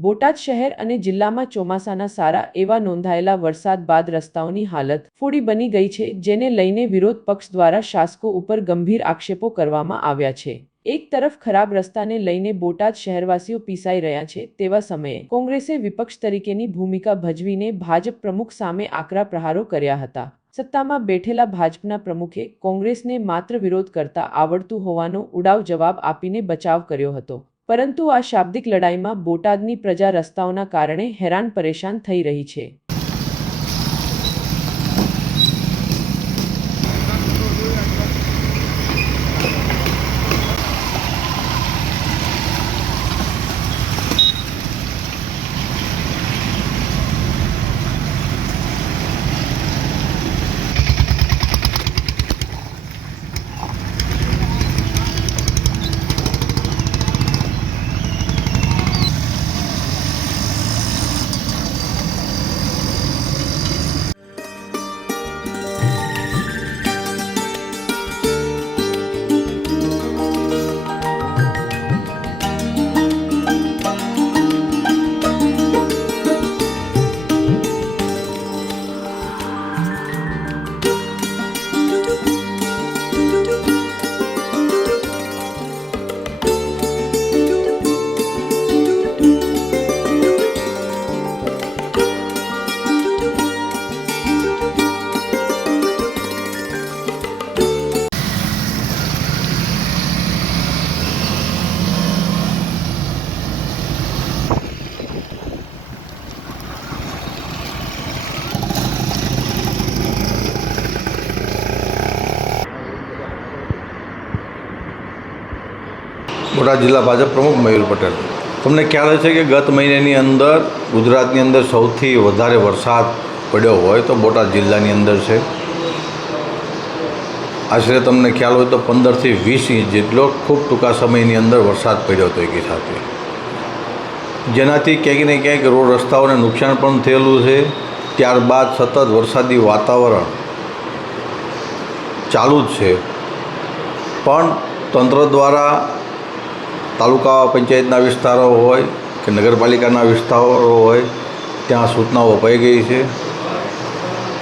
બોટાદ શહેર અને જિલ્લામાં ચોમાસાના સારા એવા નોંધાયેલા વરસાદ બાદ રસ્તાઓની હાલત ફોડી બની ગઈ છે, જેને લઈને વિરોધ પક્ષ દ્વારા શાસકો ઉપર ગંભીર આક્ષેપો કરવામાં આવ્યા છે। એક તરફ ખરાબ રસ્તાને લઈને બોટાદ શહેરવાસીઓ પીસાઈ રહ્યા છે, તેવા સમયે કોંગ્રેસે વિપક્ષ તરીકેની ભૂમિકા ભજવીને ભાજપ પ્રમુખ સામે આકરા પ્રહારો કર્યા હતા। સત્તામાં બેઠેલા ભાજપના પ્રમુખે કોંગ્રેસને માત્ર વિરોધ કરતા આવડતું હોવાનો ઉડાવ જવાબ આપીને બચાવ કર્યો હતો, પરંતુ આ શાબ્દિક લડાઈમાં બોટાદની પ્રજા રસ્તાઓના કારણે હેરાન પરેશાન થઈ રહી છે। બોટાદ જિલ્લા ભાજપ પ્રમુખ મયુર પટેલ। તમને ખ્યાલ હશે કે ગત મહિનાની અંદર ગુજરાતની અંદર સૌથી વધારે વરસાદ પડ્યો હોય તો બોટાદ જિલ્લાની અંદર છે। આશરે તમને ખ્યાલ હોય તો 15 થી 20 ઇંચ જેટલો ખૂબ ટૂંકા સમયની અંદર વરસાદ પડ્યો હતો એકી સાથે, જેનાથી ક્યાંક ને ક્યાંક રોડ રસ્તાઓને નુકસાન પણ થયેલું છે। ત્યારબાદ સતત વરસાદી વાતાવરણ ચાલુ જ છે, પણ તંત્ર દ્વારા તાલુકા પંચાયતના વિસ્તારો હોય કે નગરપાલિકાના વિસ્તારો હોય ત્યાં સૂચનાઓ અપાઈ ગઈ છે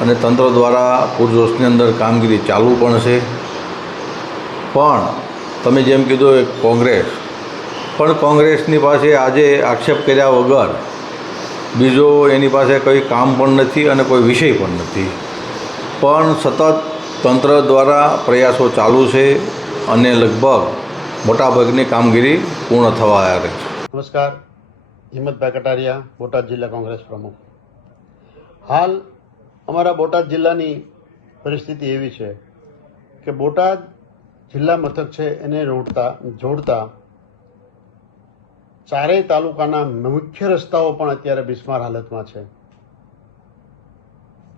અને તંત્ર દ્વારા પૂરજોશની અંદર કામગીરી ચાલુ પણ છે। પણ તમે જેમ કીધું કોંગ્રેસની પાસે આજે આક્ષેપ કર્યા વગર બીજો એની પાસે કોઈ કામ પણ નથી અને કોઈ વિષય પણ નથી, પણ સતત તંત્ર દ્વારા પ્રયાસો ચાલુ છે અને લગભગ મોટાભાગની કામગીરી પૂર્ણ થવા આવી છે। નમસ્કાર, હિંમતભાઈ કટારિયા, બોટાદ જિલ્લા કોંગ્રેસ પ્રમુખ। હાલ અમારા બોટાદ જિલ્લાની પરિસ્થિતિ એવી છે કે બોટાદ જિલ્લા મથક છે એને જોડતા ચારેય તાલુકાના મુખ્ય રસ્તાઓ પણ અત્યારે બિસ્માર હાલતમાં છે।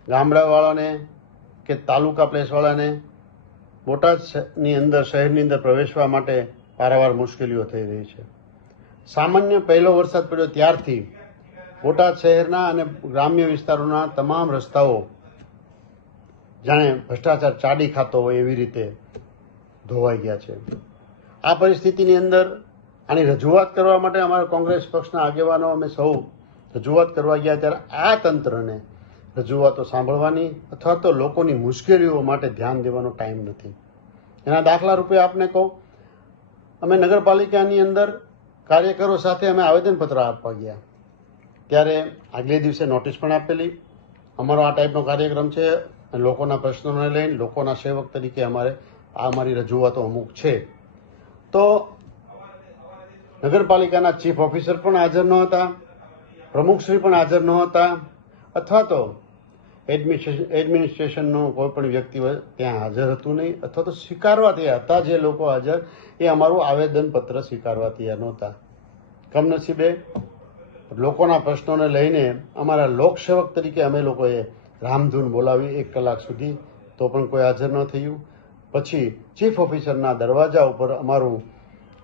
ગામડાવાળાને કે તાલુકા પ્લેસવાળાને બોટાદની અંદર શહેરની અંદર પ્રવેશવા માટે પારાવાર મુશ્કેલીઓ થઈ રહી છે। સામાન્ય પહેલો વરસાદ પડ્યો ત્યારથી બોટાદ શહેરના અને ગ્રામ્ય વિસ્તારોના તમામ રસ્તાઓ જાણે ભ્રષ્ટાચાર ચાડી ખાતો હોય એવી રીતે ધોવાઈ ગયા છે। આ પરિસ્થિતિની અંદર આની રજૂઆત કરવા માટે અમારા કોંગ્રેસ પક્ષના આગેવાનો અમે સૌ રજૂઆત કરવા ગયા, ત્યારે આ તંત્રને રજૂઆતો સાંભળવાની અથવા તો લોકોની મુશ્કેલીઓ માટે ધ્યાન દેવાનો ટાઈમ નથી। એના દાખલા રૂપે આપને કહું, અમે નગરપાલિકાની અંદર કાર્યકરો સાથે અમે આવેદનપત્ર આપવા ગયા, ત્યારે આગલે દિવસે નોટિસ પણ આપેલી। અમારો આ ટાઈપનો કાર્યક્રમ છે, લોકોના પ્રશ્નોને લઈને લોકોના સેવક તરીકે અમારી રજૂઆતો અમુક છે। તો નગરપાલિકાના ચીફ ઓફિસર પણ હાજર ન હતા, પ્રમુખશ્રી પણ હાજર ન હતા, અથવા તો એડમિનિસ્ટ્રેશનનો કોઈ પણ વ્યક્તિ ત્યાં હાજર હતું નહીં, અથવા તો સ્વીકારવા તૈયાર હતા જે લોકો હાજર એ અમારું આવેદનપત્ર સ્વીકારવા તૈયાર નહોતા। કમનસીબે લોકોના પ્રશ્નોને લઈને અમારા લોકસેવક તરીકે અમે લોકોએ રામધૂન બોલાવી 1 કલાક સુધી, તો પણ કોઈ હાજર ન થયું। પછી ચીફ ઓફિસરના દરવાજા ઉપર અમારું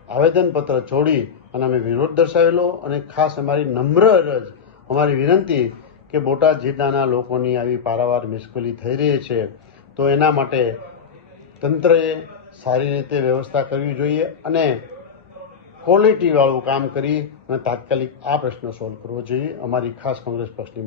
આવેદનપત્ર છોડી અને અમે વિરોધ દર્શાવેલો અને ખાસ અમારી નમ્ર અરજ, અમારી વિનંતી કે બોટાદ જિલ્લાના લોકોની આવી પારાવાર મુશ્કેલી થઈ રહી છે તો એના માટે તંત્રએ સારી રીતે વ્યવસ્થા કરવી જોઈએ અને ક્વોલિટીવાળું કામ કરી અને તાત્કાલિક આ પ્રશ્ન સોલ્વ કરવો જોઈએ. અમારી ખાસ કોંગ્રેસ પક્ષની